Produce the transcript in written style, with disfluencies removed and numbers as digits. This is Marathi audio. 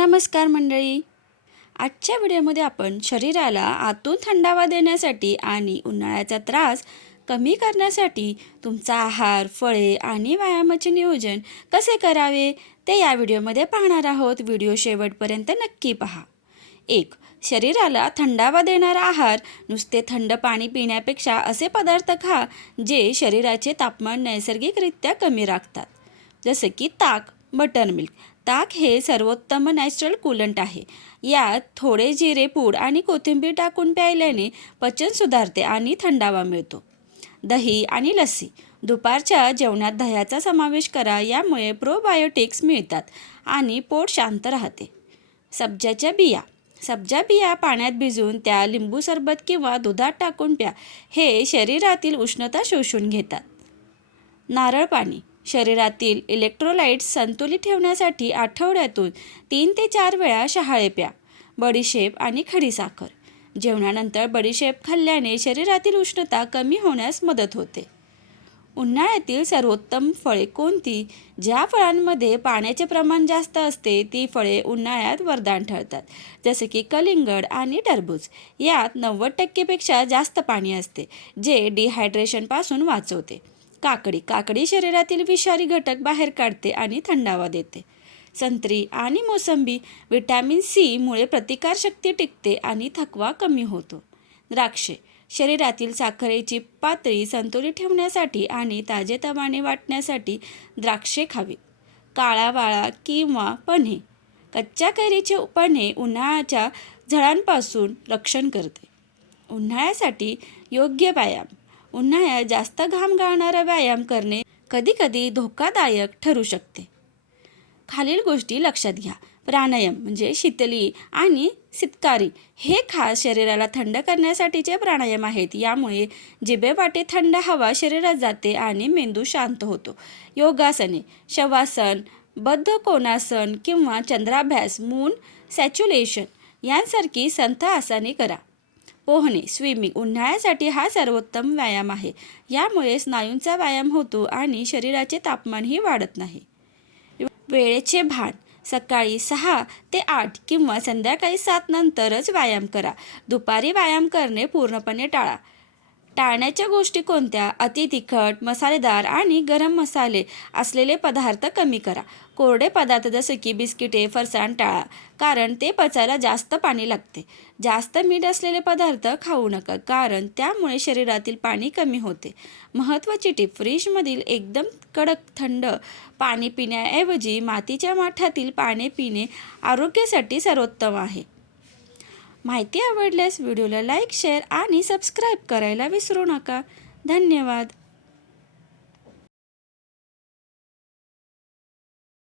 नमस्कार मंडळी. आजच्या व्हिडिओमध्ये आपण शरीराला आतून थंडावा देण्यासाठी आणि उन्हाळ्याचा त्रास कमी करण्यासाठी तुमचा आहार, फळे आणि व्यायामाचे नियोजन कसे करावे ते या व्हिडिओमध्ये पाहणार आहोत. व्हिडिओ शेवटपर्यंत नक्की पहा. 1. शरीराला थंडावा देणारा आहार. नुसते थंड पाणी पिण्यापेक्षा असे पदार्थ खा जे शरीराचे तापमान नैसर्गिकरित्या कमी राखतात. जसे की ताक, बटरमिल्क. ताक हे सर्वोत्तम नॅचरल कूलंट आहे. यात थोडे जिरे पूड आणि कोथिंबीर टाकून प्यायल्याने पचन सुधारते आणि थंडावा मिळतो. दही आणि लस्सी. दुपारच्या जेवणात दह्याचा समावेश करा, यामुळे प्रोबायोटिक्स मिळतात आणि पोट शांत राहते. सब्जाच्या बिया. सब्जा बिया पाण्यात भिजवून त्या लिंबू सरबत किंवा दुधात टाकून प्या. हे शरीरातील उष्णता शोषून घेतात. नारळ पाणी. शरीरातील इलेक्ट्रोलाइट्स संतुलित ठेवण्यासाठी आठवड्यातून 3 ते 4 वेळा शहाळे प्या. बडीशेप आणि खडीसाखर. जेवणानंतर बडीशेप खाल्ल्याने शरीरातील उष्णता कमी होण्यास मदत होते. उन्हाळ्यातील सर्वोत्तम फळे कोणती? ज्या फळांमध्ये पाण्याचे प्रमाण जास्त असते ती फळे उन्हाळ्यात वरदान ठरतात. जसे की कलिंगड आणि टरबूज. यात 90% पेक्षा जास्त पाणी असते, जे डिहायड्रेशनपासून वाचवते. काकडी. काकडी शरीरातील विषारी घटक बाहेर काढते आणि थंडावा देते. संत्री आणि मोसंबी. व्हिटॅमिन सी मुळे प्रतिकारशक्ती टिकते आणि थकवा कमी होतो. द्राक्षे. शरीरातील साखरेची पातळी संतुलित ठेवण्यासाठी आणि ताजेतवाने वाटण्यासाठी द्राक्षे खावी. काळा वाळा किंवा पन्हे. कच्च्या कैरीचे पन्हे उन्हाळ्याच्या झळांपासून रक्षण करते. उन्हाळ्यासाठी योग्य व्यायाम. उन्हाळ्यात जास्त घाम गाळणारा व्यायाम करणे कधीकधी धोकादायक ठरू शकते. खालील गोष्टी लक्षात घ्या. प्राणायाम म्हणजे शीतली आणि सितकारी हे खास शरीराला थंड करण्यासाठीचे प्राणायाम आहेत. यामुळे जिभेवाटे थंड हवा शरीरात जाते आणि मेंदू शांत होतो. योगासने. शवासन, बद्ध कोणासन किंवा चंद्राभ्यास, मून सॅच्युलेशन यांसारखी संथ आसने करा. पोहणे, स्विमिंग. उन्हाळ्यासाठी हा सर्वोत्तम व्यायाम आहे. यामुळे स्नायूंचा व्यायाम होतो आणि शरीराचे तापमानही वाढत नाही. वेळेचे भान. सकाळी 6 ते 8 किंवा संध्याकाळी 7 नंतरच व्यायाम करा. दुपारी व्यायाम करणे पूर्णपणे टाळा. टाळण्याच्या गोष्टी कोणत्या? अति तिखट, मसालेदार आणि गरम मसाले असलेले पदार्थ कमी करा. कोरडे पदार्थ जसे की बिस्किटे, फरसाण टाळा, कारण ते पचायला जास्त पाणी लागते. जास्त मीठ असलेले पदार्थ खाऊ नका, कारण त्यामुळे शरीरातील पाणी कमी होते. महत्त्वाची टीप. फ्रीजमधील एकदम कडक थंड पाणी पिण्याऐवजी मातीच्या माठातील पाणी पिणे आरोग्यासाठी सर्वोत्तम आहे. माहिती आवडल्यास व्हिडिओला लाईक, शेअर आणि सबस्क्राईब करायला विसरू नका. धन्यवाद.